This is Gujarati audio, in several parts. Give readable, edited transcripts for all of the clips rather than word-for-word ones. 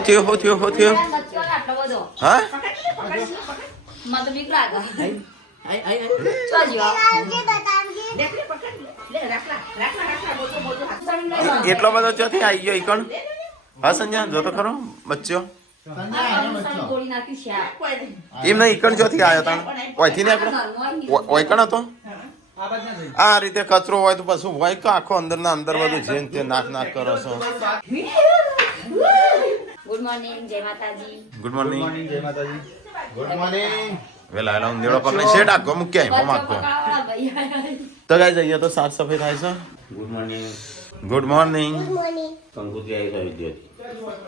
થયો હા એટલો બધો ચોથી આવી ગયો ઈકણ હા સંજય જો તો ખરો બચ્ચો એમ નહીં ઈકણ ચોથી આવ્યો તાણ ઓયથી ને ઓયકણ હતો આ રીતે કચરો હોય તો પછી હોય કે આખો અંદર ના અંદર બધું જેમ તે નાક કરો છો ગુડ મોર્નિંગ જય માતાજી ગુડ મોર્નિંગ જય માતાજી ગુડ મોર્નિંગ વેલા એલા ઉંદેડો પકને શેડ આખો મૂક્યા હોમ આખો તો ગાઈ જઈએ તો સાફ સફાઈ થાય છે ગુડ મોર્નિંગ ગુડ મોર્નિંગ કંકુત્રી આવી છે વિદ્યાર્થી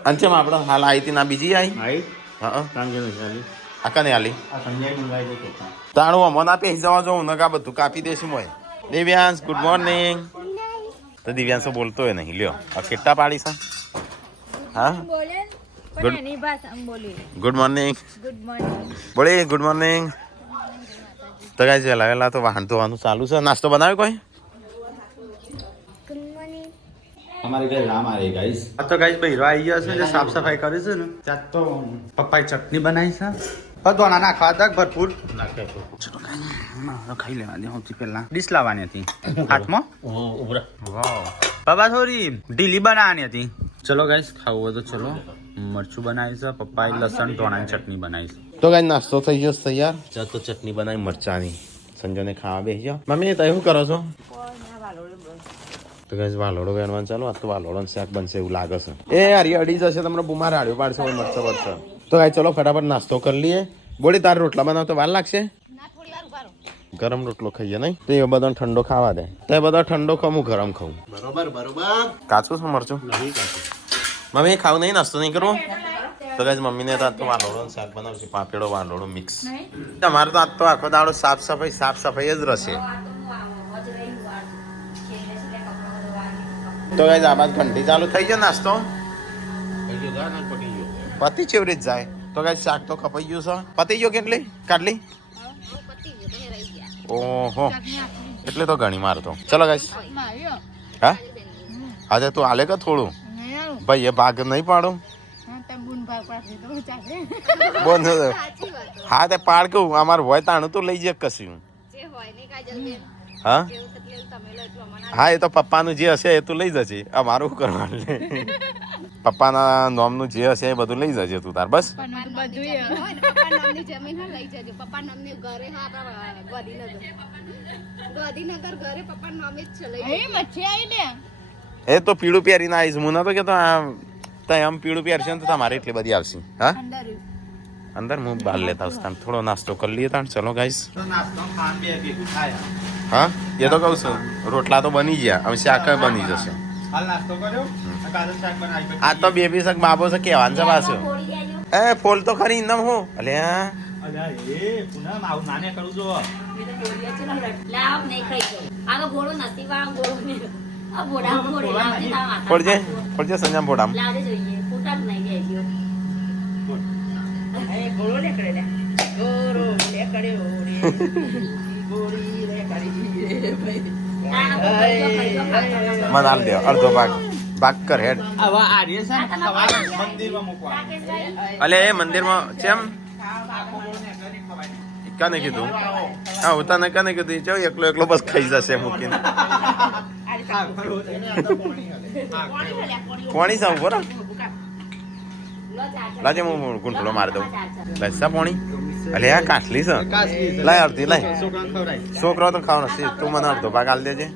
અંચેમ આપણે હાલ આવી હતી ના બીજી આવી આઈ હા કાંગે નહીં ચાલી આકા ને આલી આ સંજય મંગાઈ દે તો તાણું અમો ના પેસી જવા જવું નકા બધું કાપી દેશું મોય દિવ્યાંશ ગુડ મોર્નિંગ તો દિવ્યાંશ બોલતો હોય નહીં લ્યો આ કેટલા પાડી છે હા ગુડ મોર્નિંગ બોલે ગુડ મોર્નિંગ તો ગાઈ વેલા વેલા તો વાહન ધોવાનું ચાલુ છે નાસ્તો બનાવ્યો કોઈ हमारे घर राम आ रहे गाइस अब तो गाइस भाई आई गया છે જે સાફ સફાઈ કરે છે ને ત્યાં તો પપ્પાએ ચટણી બનાવી છે પદવાના નાખવા હતા ભરપૂર નાખે ચલો ખાઈ લેવા દે સૌથી પહેલા ડીશ લાવવાની હતી હાથમાં ઉભરા વાવ પપ્પા થોડી ઢીલી બનાવવાની હતી ચલો ગાઈસ ખાવું હોય તો ચલો મરચું બનાવી છે પપ્પાએ લસણ ધોણાની ચટણી બનાવી છે તો ગાઈ નાસ્તો થઈ ગયો તૈયાર ચાલ તો ચટણી બનાવી મરચાની સંજયને ખાવા બેસી જાઓ મમ્મી તમે શું કરો છો તો ગાઈસ વાલોડો વેણવાનું ચાલો આ તો વાલોડો શાક બનશે એવું લાગે છે એ હરી અડી જશે તમને બુમાર હાડ્યો પાડશે મરચો વરસો તો ગાઈ ચલો ફટાફટ નાસ્તો કરી લઈએ બોડી તાર રોટલા બનાવ તો વાર લાગશે ગરમ રોટલો ખાઈએ નહીં તો એ બધો ઠંડો ખાવા દે તો એ બધો ઠંડો ખાઉં હું ગરમ ખાઉં બરોબર કાચું શું મરચું મમ્મી ખાવું નહીં નાસ્તો નહીં કરવો તો ગાઈસ મમ્મીને તો વાલોડો શાક બનાવશે પાપેડો વાલોડો મિક્સ તમારે તો આજ તો આખો દાડો સાફ સફાઈ જ રહેશે તો ગાઈસ આ બાદ ઘંટી ચાલુ થઈ ગયો નાસ્તો પતિ ચેવરી જ જાય તો ગાઈસ શાક તો કપાઈ ગયું છે પતિ ગયો કેટલી કાઢલી ઓહો એટલે તો ઘણી મારતો ચલો ગાઈસ હા આજે તું હાલે કે થોડું ભાઈ એ ભાગ નહીં પાડું બોલ હા તે પાડ કેવું અમારું હોય તાણું તો લઈ જાય કશું હા હા એ તો પપ્પાનું જે હશે એ તું લઈ જજે અમારું શું કરવાનું પપ્પાના નોમનું જે હશે એ બધું લઈ જજે તું તાર બસ એ તો પીળું પહેરીને આવીશ હું નતો કે તો આમ પીળું પહેરશે ને તો તમારે એટલી બધી આવશે હા અંદર હું બહાર લેતા આવશે થોડો નાસ્તો કરી લઈએ તાણ ચલો ગાઈસ હા એ તો કહું છું રોટલા તો બની ગયા હવે શાક બની જશે હાલ નાસ્તો કર્યો કાલે શાક બનાવી આ તો બેબી શાક બાબો છે કેવાનું છે પાછું એ ફોલ તો ખરી ઇન્દમ હું અલે અલ્યા એ પૂનમ આવું નાને કરું જો ફોડજે સંજામ ફોડામ મનાલ દે અડધો ભાગ કર હેડ અલે એ મંદિરમાં ચેમ કને કીધું હા હું તને કને કીધું ચાલ એકલો બસ ખાઈ જશે મૂકીને પોણી સાવ બરો લાજે હું ગુંઠલો મારી દઉં લસા પોણી અલે આ કાટલી છે લાય અડધી લાય છોકરો તો ખાવ નથી તું મને અડધો ભાગ હાલ દેજે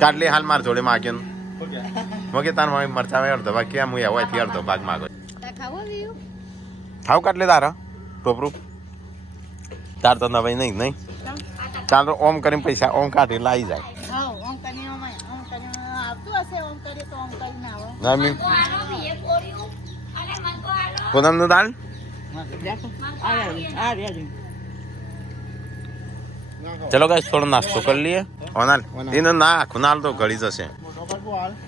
કાટલી હાલ માર જોડે માગ્યો મોકે તાર મરચા અડધો ભાગ ક્યાં હું આવો અડધો ભાગ માગો ખાવ કાટલી તારા ટોપરું તાર તો નવાઈ નહીં ચાલ ઓમ કરીને પૈસા ઓમ કાઢી લાવી જાય પૂનમ નું દાળ ચલો ગાઈસ થોડો નાસ્તો કરી લઈએ ઓનાલ એને ના આખું નાલ તો ગળી જશે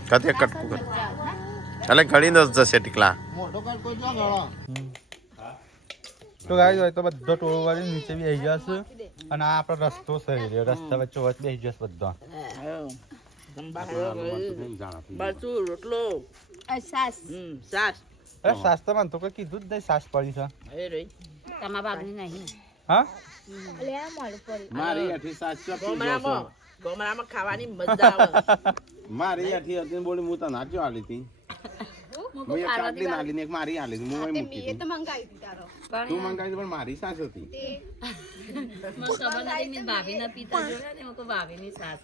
કતે કટકું કર એટલે ગળી ન જશે ટીકલા તો ગાઈસ હોય તો બધો ટોળો વાળી નીચે બી આવી ગયા છે અને આ આપણો રસ્તો છે રસ્તા વચ્ચે બેસી જશે બધો બરચું રોટલો સાસ સાસ શાસ્ત્ર માં તો કઈ કીધું જ નહીં સાસ પડી છે એ રહી તમારા બાપની નહીં હા મારી આઠી સાચો ગોમરામાં ખાવાની મજા આવે મારી આઠી હતી બોલી હું તને નાચ્યો આલી હતી હું એક કાટલી નાલી ને એક મારી આલી હતી હું મૂકી હતી તું મંગાવી પણ મારી સાસ હતી ભાભી ના પિતા જોડે ને ભાભી ની સાસ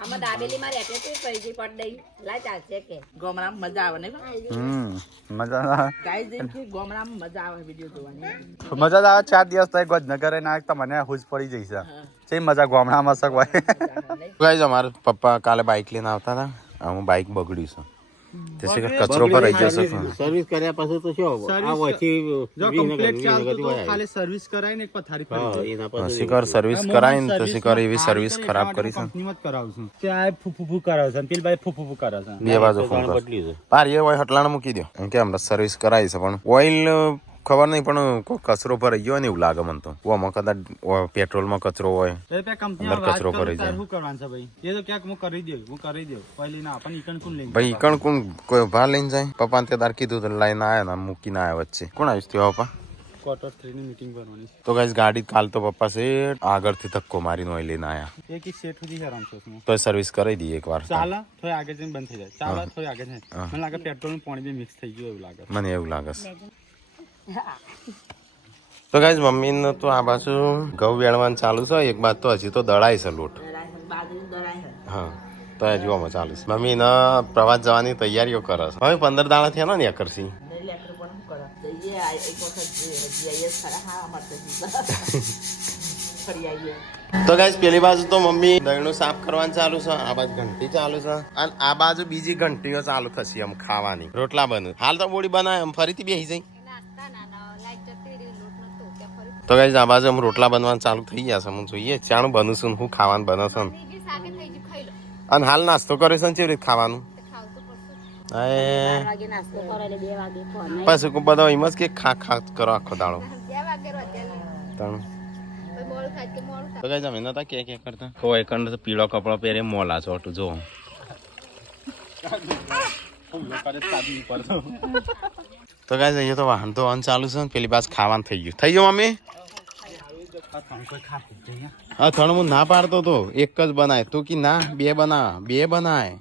આમાં દાબેલી મારે એટલે તો પૈસી પડ દઈ લા ચાલશે કે ગોમરામાં મજા આવે ને મજા ગાઈસ એમ કે ગોમરામાં મજા આવે વિડિયો જોવાની મજા આવે 4 દિવસ તો ગોધનગર ના તમને હુજ પડી જઈશે છે મજા ગામડામાં સગવાય ગાઈઝ અમારા પપ્પા કાલે બાઇક લઈને આવતા હતા આમાં બાઇક બગડ્યું છે તે કચરો પર રહી જશે સર્વિસ કર્યા પછી તો શું આ વચ્ચે જો કમ્પ્લીટ ચાલતું તો ખાલી સર્વિસ કરાઈને એક પથારી ફરી એના પછી શિખર સર્વિસ કરાય ને તો શિખર એવી સર્વિસ ખરાબ કરી છે કંપનીમાં જ કરાવું છું ત્યાં ફૂફૂ કરાવે છે પેલ ભાઈ ફૂફૂ કરે છે બે બાજુ ફોન બદલી છે પાર એ હોય હટલાણ મૂકી દો એમ કે હમણાં સર્વિસ કરાવી છે પણ ઓઇલ ખબર નહીં પણ કોઈ કચરો ભરાઈ ગયો ને એવું લાગે મને તો આમાં કદાચ પેટ્રોલમાં કચરો હોય અંદર કચરો ભરાઈ જાય શું કરવાનું છે ભાઈ એ તો ક્યાંક હું કરી દઉં પહેલી ના પણ ઈકણ કોણ લઈને ભાઈ ઈકણ કોણ કોઈ ભાર લઈને જાય પપ્પાને તે દાર કીધું તો લઈને આવ્યા ને મૂકીને આવ્યા વચ્ચે કોણ આવ્યું ત્યાં પપ્પા ક્વાર્ટર 3 ની મીટિંગ ભરવાની તો ગાઈસ ગાડી કાલ તો પપ્પા છે આગળથી ધક્કો મારીને ઓઇલ લઈને આવ્યા એક સેટ સુધી હેરાન છો તો સર્વિસ કરાવી દઈએ એકવાર ચાલે થોડી આગળ જઈને બંધ થઈ જાય ચાલે થોડી આગળ જાય મને લાગે પેટ્રોલ નું પાણી બી મિક્સ થઈ ગયું એવું લાગે મને એવું લાગે છે તો ગાઈસ મમ્મીને તો આ બાજુ ઘઉં વેણવાનું ચાલુ છે એક બાદ તો હજી તો દળાય છે લોટ બાજરી દરાય છે હા તો હજુ આમાં ચાલુ છે મમ્મી ને પ્રવાસ જવાની તૈયારીઓ કરે છે હવે 15 દાડા થયા ને કરશી લેકર પણ કરે જઈએ એક વખત જઈએ ખરા હા અમાર તો ફરી આવીએ તો ગાઈસ પેલી બાજુ તો મમ્મી દહીંનું સાફ કરવાનું ચાલુ છે આ બાજુ ઘંટી ચાલુ છે અને આ બાજુ બીજી ઘંટીઓ ચાલુ થશે આમ ખાવાની રોટલા બને હાલ તો બોડી બનાવે આમ ફરીથી બેસી જાય તો ગાઈસ આ બાજુ આમ રોટલા બનવાનું ચાલુ થઈ ગયા છે હું જોઈએ ચાણું બનું છું હું ખાવાનું બને છે અને હાલ નાસ્તો કરે છે કેવી રીતે ખાવાનું પછી બધા એમ જ કે ખા કરો આખો દાડો તો કઈ જમીન નતા કે કરતા કોઈ કંડ પીળો કપડો પહેરે મોલા ચોટું જો તો કઈ જઈએ તો વાહન તો વાહન ચાલુ છે પેલી બાજુ ખાવાનું થઈ ગયું મમ્મી હા થણ હું ના પાડતો તો એક જ બનાય તું કી ના બે બનાય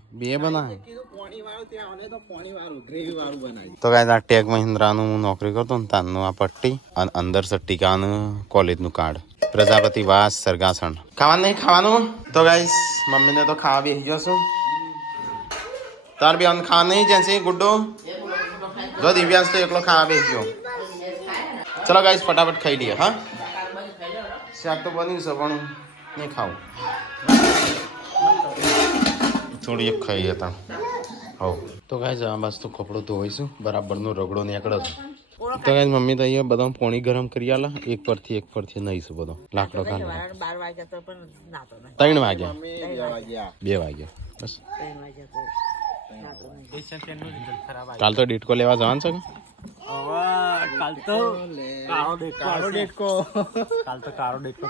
તો ગાય આ ટેગ મહિન્દ્રાનું હું નોકરી કરતો ને તાનનું આ પટ્ટી અને અંદર સટ્ટિકાનું કોલેજનું કાર્ડ પ્રજાપતિ વાસ સરગાસણ ખાવાનું નહીં ખાવાનું તો ગાઈસ મમ્મીને તો ખાવા બેસી ગયો છું તાર બી ખાવા નહીં જેન્સી ગુડ્ડો જો દિવ્યાંશ તો એકલો ખાવા બેસી ગયો ચલો ગાઈસ ફટાફટ ખાઈ લઈએ હા શાક તો બન્યું છે પણ નહીં ખાવું થોડી એક ખાઈએ તા હો તો ગાઈસ આ બસ તો કપડું ધોઈશું બરાબરનો રગડો નીકળે છે તો ગાઈસ મમ્મી તો અહીંયા બધા પાણી ગરમ કરી આલા એક પરથી નહીશું બધો લાકડો ખાલી 12 વાગ્યા તો પણ નાતો 3 વાગ્યા 2 વાગ્યા બસ કાલ તો ડીટકો લેવા જવાનું છે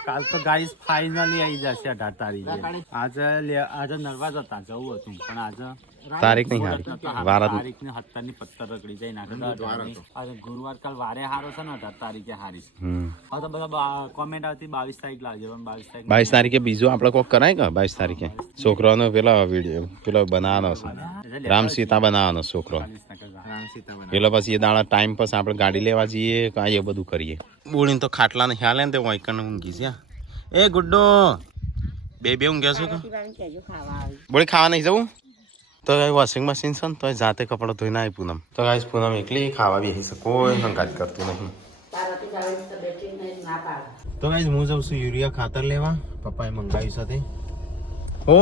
કાલ તો ગાઈસ ફાઇનલી આવી જશે 18 તારીખે આજે નરવા જતા જવું હતું પણ આજે તારીખ નહીં હારી વાર તારીખ ને 17 ની પત્તર રગડી જાય આજે ગુરુવાર કાલ વારે હારો છે ને 18 તારીખે હારી હવે તો બધા કોમેન્ટ આવતી 22 તારીખ લાવજો પણ 22 તારીખે બીજું આપણે કોક કરાય કે 22 તારીખે છોકરાનો પેલા વિડીયો પેલો બનાવવાનો છે રામ સીતા બનાવવાનો છોકરો પેલો પછી એ દાડા ટાઈમ પછી આપણે ગાડી લેવા જઈએ કાંઈ એ બધું કરીએ બોલીને તો ખાટલા ને ખ્યાલ ને તે વાંકણ ઊંઘી છે એ ગુડ્ડો બે ઊંઘ્યા છું બોલી ખાવા નહીં જવું તો વોશિંગ મશીન છે ને તો જાતે કપડાં ધોઈને આવી પૂનમ તો ગાઈસ પૂનમ એકલી ખાવા બેસી છે કોઈ હંગાત કરતું નહીં તો ગાઈસ હું જાઉં છું યુરિયા ખાતર લેવા પપ્પાએ મંગાવ્યું સાથે હો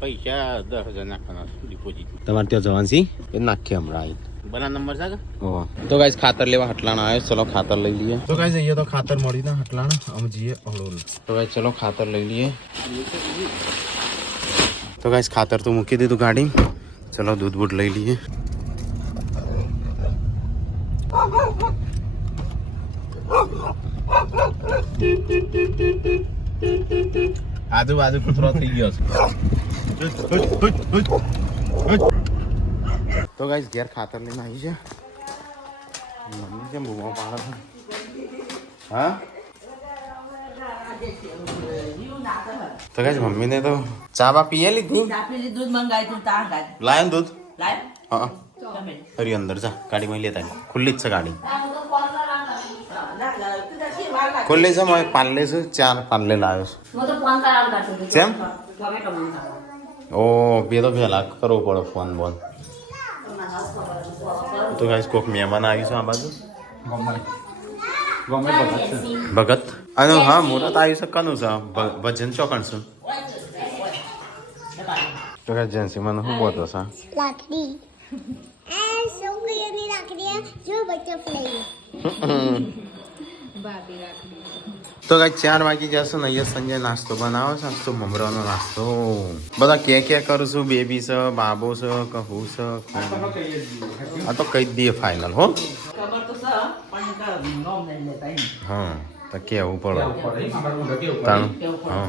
પૈસા 10,000 નાખવાના ડિપોઝિટ તમારે ત્યાં જવાનું છે એ નાખીએ હમણાં આવી બના નંબર છે ઓ તો ગાઈસ ખાતર લેવા હટલાણા આવ્યો ચલો ખાતર લઈ લઈએ તો ગાઈસ અહીંયા તો ખાતર મળી ના હટલાણા અમે જઈએ હળોલ તો ગાઈસ ચલો ખાતર લઈ લઈએ તો ગાઈસ ખાતર તો મૂકી દીધું ગાડી ચલો દૂધ બૂધ લઈ લઈએ આજુબાજુ કૂતરો થઈ ગયો છે. તો ગાઈસ ઘેર ખાતર લઈને આવી છે. મમ્મી કેમ બૂમો પાડે છે? હા તો ગાઈસ મમ્મીને તો ચા બા પીએ લીધી. આપેલી દૂધ મંગાવી તું તા ગાડી લાયો ને દૂધ? લાય હા ગમે હરી અંદર જા ગાડીમાં લેતા આવ. ખુલ્લી જ છે ગાડી. ખુલ્લી છે મેં પાર્લે છે 4 પાર્લે લાવ્યો છું. હું તો ફોન કરાવ કરતો હતો. કેમ? ટોમેટો મંગાવો. ઓ બે તો પહેલા કરવો પડે ફોન બોન. તો ગાઈસ કોક મહેમાન આવ્યું છે આ બાજુ. ભગત અને હા મુરત આવ્યું છે કનું છે ભજન ચોકણ છે. તો ગાઈસ જેન્સી મને શું બોલતો છે? લાકડી આ છોકરીઓની લાકડી જો બટરફ્લાય તો ગાઈસ 4 વાગી જશે ને અહીંયા સંજય નાસ્તો બનાવે છે. તો મમરાનો નાસ્તો બધા કે કરું છું. બેબી છે, બાબો છે, કહું છે. આ તો કહી જ દઈએ ફાઇનલ હો. ખબર તો છે પણ નોમ નહીં લેતા એમ હા તો કેવું પડે તાણું. હા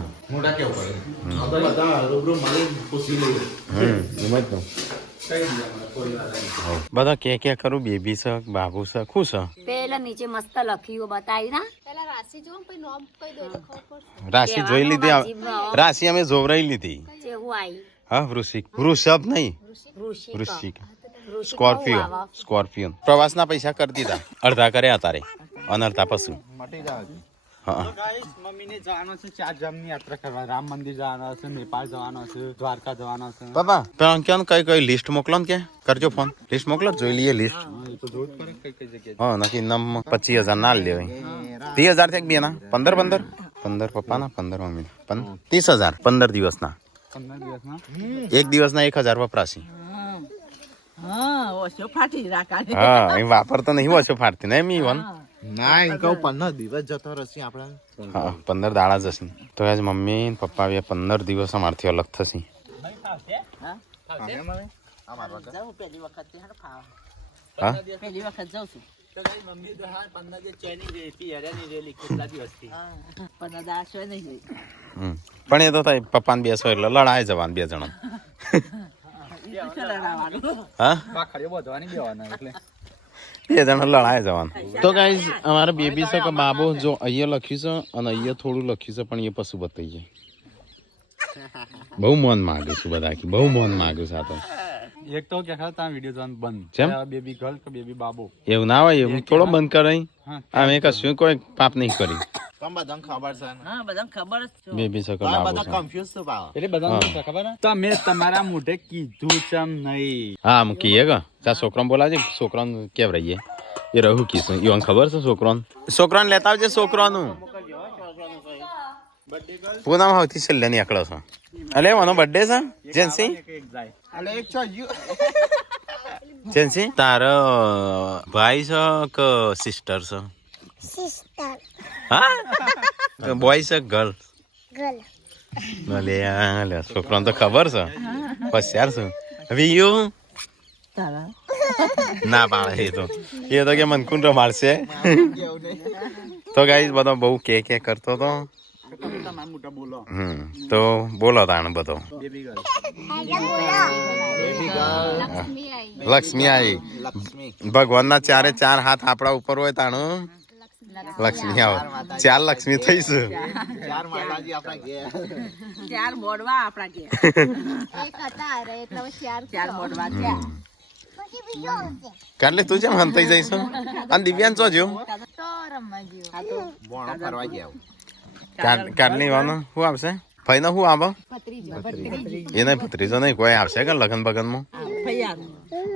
એમ જ તો. બધા કે કરું. બેબી છે, બાબુ છે, ખુશ છે. પેલા નીચે મસ્ત લખ્યું બતાવી ના. રાશિ જોઈ લીધી. રાશિ અમે જોવરાઈ લીધી. જેવું આવી. હા વૃષભ નહીં વૃશ્ચિક. સ્કોર્પિયો પ્રવાસના પૈસા કરી દીધા. અડધા કર્યા તારે અને અડધા પશુ. હા મમ્મીને જવાનો છે 4 ધામની યાત્રા કરવા. રામ મંદિર જવાનો છે, નેપાળ જવાનો છે, દ્વારકા જવાનો છે. બાબા પણ ક્યાં કઈ લિસ્ટ મોકલો ને કે કરજો ફોન. લિસ્ટ મોકલો જોઈ લઈએ લિસ્ટ. એ તો જોવું જ પડે કઈ જગ્યાએ. હા નક્કી નમ 25,000 ના લેવાય. 30,000 થયા બે ના 15 પપ્પાના 15 મમ્મી 30,000 15 દિવસના. 15 દિવસમાં 1 દિવસના 1,000 વપરાશી. હા ઓછો ફાટી રાખાને હા એ વાપરતો નહીં ઓછો ફાટતી ને એમ ઈવન. ના એમ કહું 15 દિવસ જતો રહેશે આપણે. હા 15 દાડા જશે. તો આજ મમ્મી ને પપ્પા આવ્યા 15 દિવસ અમારથી અલગ થશે. જાઉં પહેલી વખત તે હારું ખાવા હા પહેલી વખત જાઉં છું મમ્મી તો 15 દિવસ ચેની રેતી હરેની રેલી કેટલા દિવસથી. પણ દાશો નહીં જોઈ પણ એ તો થાય પપ્પાને બેસો એટલે લડાઈ જવાનું 2 જણા. હા પાખડીઓ બોધવાની બેવાના એટલે 2 જણા લડાઈ જવાનું. તો ગાઈઝ અમારે બેબી છે કે બાબો જો અહીંયા લખ્યું છે અને અહીંયા થોડું લખ્યું છે પણ એ પશુ બતાવી જાય. બહુ મન માગે છે બધા કે બહુ મન માગે છે આ તો. એક તો કે ખાલી ત્યાં વિડિયો જોવાનું બંધ. કેમ? બેબી ગર્લ કે બેબી બાબો એવું ના હોય એવું થોડો બંધ કરાય. હા. અમે કશું કોઈ પાપ નહીં કરી. તમ બધાને ખબર છે ને. હા બધાને ખબર જ છે બેબી છે કે આ બાબો બધા છે. કન્ફ્યુઝ છે પાછા. એટલે બધાને શું છે ખબર હે? તમે તમારા મોઢે કીધું ચમ નહીં. હા આમ કહીએ કે ત્યાં છોકરાને બોલાવજે. છોકરાને કેમ રહીએ એ રહું કીશું ઈવન ખબર છે છોકરાને લેતા આવજે. છોકરાનું પૂનમ સૌથી છેલ્લે નીકળો છો. અલે માનો બર્થડે છે જેન્સી. એક જાય એટલે એક છો યુ જેન્સી તારો ભાઈ છે કે સિસ્ટર છે? સિસ્ટર હા બોય છે ગર્લ? ગર્લ લે છોકરાને તો ખબર છે હોશિયાર છે. વિયુ તારા ના પાડે એ તો કે મનકુન રમાડશે. તો ગાઈસ બધો બહુ કે કરતો તો. તમારા મોટા બોલો. તો બોલો તાણ બધો. બેબી ગર્લ લક્ષ્મી આવી. લક્ષ્મી ભગવાનના 4 હાથ આપણા ઉપર હોય તાણું લક્ષ્મી આવે. 4 લક્ષ્મી થઈશું. 4 માતાજી આપણા ઘેર. ચાર મોડવા આપણા કે ચાર મોડવા ત્યાં કાલે તું જેમ હંતાઈ જઈશ અને દિવ્યાન ચો જો બોણો ફરવા ગયા. કાલની વાનો શું આવશે? ફઈનો શું આવે? એ નહીં ભત્રીજો નહીં કોઈ આવશે કે લગન બગનમાં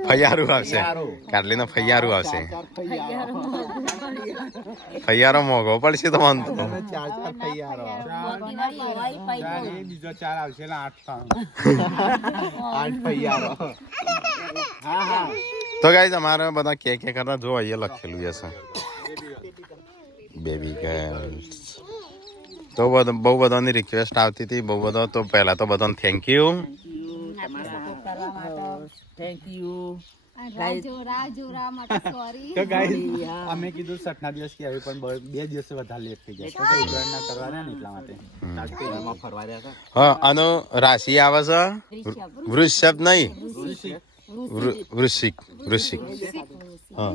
ફૈયારું આવશે. કાટલીનો ફૈયારું આવશે. ફૈયારો મોઘો પડશે તો મન તો. 4 તૈયારો. બીજો 4 આવશે ને 8 8 તૈયારો. હા હા તો ગાઈસ અમારે બધા કે કરતા જો અહીંયા લખેલું હશે બેબી ગર્લ્સ. તો બહુ બધાની રિક્વેસ્ટ આવતી હતી બહુ બધો. તો પહેલા તો બધાને થેન્ક યુ. થેન્ક યુ તો ગાઈસ અમે કીધું 6ના દિવસ કે આવી પણ 2 દિવસ વધારે લેટ થઈ ગયા તો ઉત્તરાયણ ના કરવાના ને એટલા માટે તાજપુરમાં ફરવા રહ્યા હતા. હા આનો રાશિ આવે છે વૃષભ નહીં વૃશ્ચિક વૃશ્ચિક હા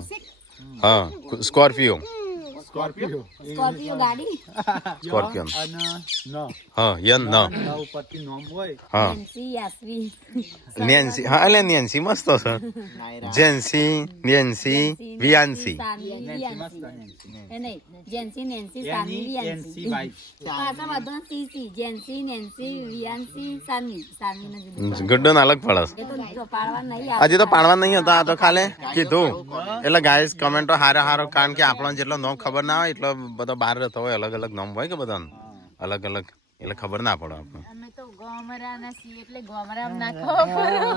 હા સ્કોર્પિયો સ્કોર્પિયો ગાડી સ્કોર્પિયન અને ન હા યન ન ઉપરથી નોમ હોય હા નેન્સી હા એટલે નેન્સી મસ્ત છે જેન્સી નેન્સી વિયાન્સી ગડ્ડો ને અલગ પડે હજી તો પાડવા નહીં હતા આ તો ખાલી કીધું એટલે ગાઈસ કમેન્ટો હારો કારણ કે આપણને જેટલો નોમ ખબર ના હોય એટલો બધો બહાર રહેતો હોય અલગ અલગ નોમ હોય કે બધા અલગ અલગ એટલે ખબર ના પડે આપણે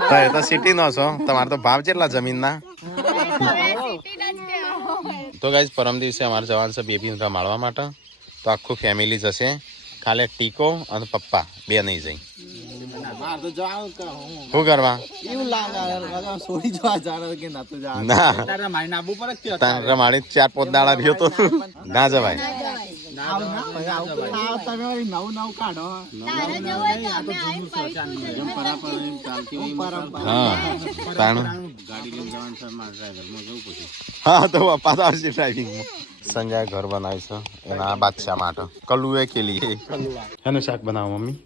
તો એ તો સિટી નો છો તમારે તો ભાવ કેટલા જમીન ના તો ગાઈસ પરમ દિવસે અમારે જવાનું છે બેબી રમાડવા માટે તો આખું ફેમિલી જશે ખાલી ટીકો અને પપ્પા બે નહીં જઈ શું કરવા ના તારા માઈને આવવું પડે કે તારે રમાડી 4-5 દાડા રહ્યો તો ના જવાય હા હા તો પપ્પા તો આવશે ડ્રાઇવિંગમાં સંજય ઘર બનાવ્યું છે એના બાદશાહ માટે કલ્લુએ કે લીએ એનું શાક બનાવો મમ્મી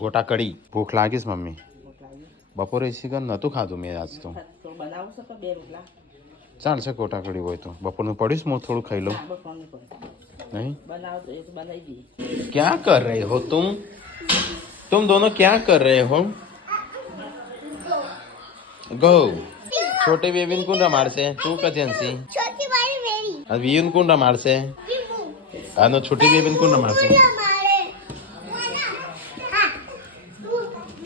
ગોટા કઢી ભૂખ લાગીશ મમ્મી બપોરે ચિકન નતું ખાધું મેં આજ તો ચાલશે ગોટા કઢી હોય તો બપોરનું પડીશ હું થોડું ખાઈ લઉં नहीं क्या कर रहे हो तुम दोनों क्या कर रहे हो गो छोटे बेबी कौन रमाड़ से तू का जेंसी छोटी वाली मेरी अभी यून कौन रमाड़ से आनो छोटी बेबी कौन रमाड़ से हमारे हाँ तू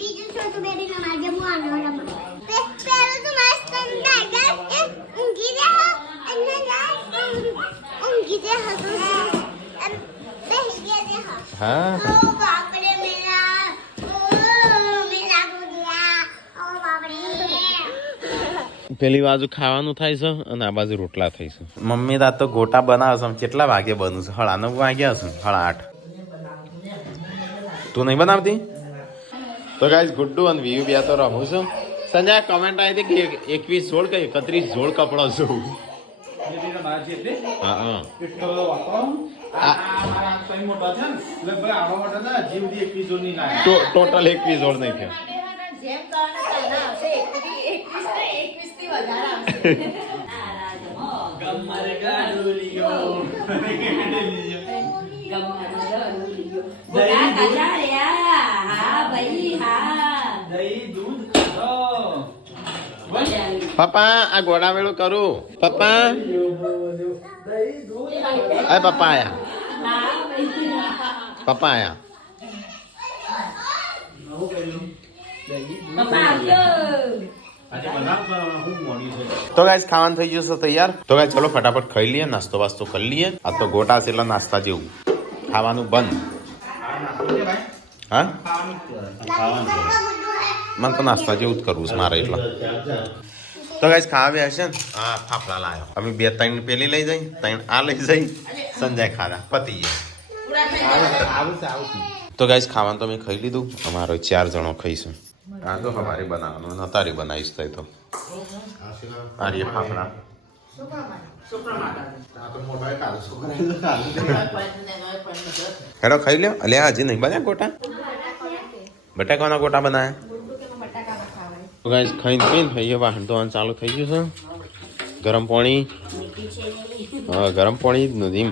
बीजू छोटू बेबी ना मार जब आना वाला पहले तो मस्त टाइगर उनकी दे हो अन्ना ना उनकी दे हो तो हाँ ओ बाप रे मेरा गुड़िया ओ बाप रे પેલી બાજુ ખાવાનું થાય છે અને આ બાજુ રોટલા થાય છે મમ્મી તા તો ગોટા બનાવે છે કેટલા વાગે બનું છે 9:30 વાગ્યા છે 8:30 તું નહીં બનાવતી તો ગાઈસ ગુડ્ડુ અને વીયુ બે તો રમું છું સંજય કમેન્ટ આવી હતી કે 21 જોડ કે 31 જોડ કપડો છું હા હા ટોટલ 21 જોડ નહીં થયો પપ્પા આ ગોળા વેળું કરું પપ્પા અરે પપ્પા આયા તો ગાઈસ ખાવાનું થઈ ગયું છે તૈયાર તો ગાઈસ ચલો ફટાફટ ખાઈ લઈએ નાસ્તો વાસ્તો કરી લઈએ આ તો ગોટા છે એટલે નાસ્તા જેવું ખાવાનું બંધ હા મને તો નાસ્તા જેવું જ કરવું છે મારે એટલે તો ગાઈસ ખાવા બે હશે ને હા ફાફડા લાવ્યો અમે 2-3 પેલી લઈ જઈ 3 આ લઈ જઈ સંજય ખાધા પતી ગયા તો ગાઈસ ખાવાનું તો મેં ખાઈ લીધું અમારો 4 જણો ખાઈશું આ તો અમારે બનાવવાનું નતારી બનાવીશ થાય તો આર્ય ફાફડા હેડો ખાઈ લ્યો અલ્યા હજી નહીં બન્યા ગોટા બટાકાના ગોટા બનાયા તો ગાઈસ ખાઈને પીને અહીંયા વાહન ધોવાનું ચાલુ થઈ ગયું છે ગરમ પાણી હા ગરમ પાણી નદીમ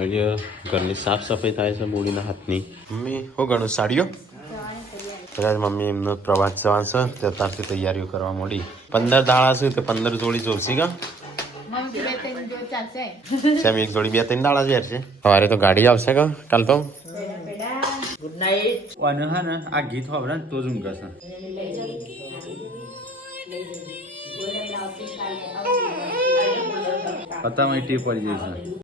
અહીંયા ઘરની સાફ સફાઈ થાય છે બોડીના હાથની મમ્મી હો ઘણું સાડીઓ કદાચ મમ્મી એમનો પ્રવાસ જવાનું છે તે ત્યારથી તૈયારીઓ કરવા માંડી 15 દાડા છે તે 15 જોડી જોડશે કા સેમ એક જોડી 2-3 દાડા જ છે સવારે તો ગાડી આવશે કા કાલ તો ગુડ નાઇટ અને હા ને આ ગીત હોબરે ને તો જ ઊંઘે છે પતામાં ટી પડી જાય છે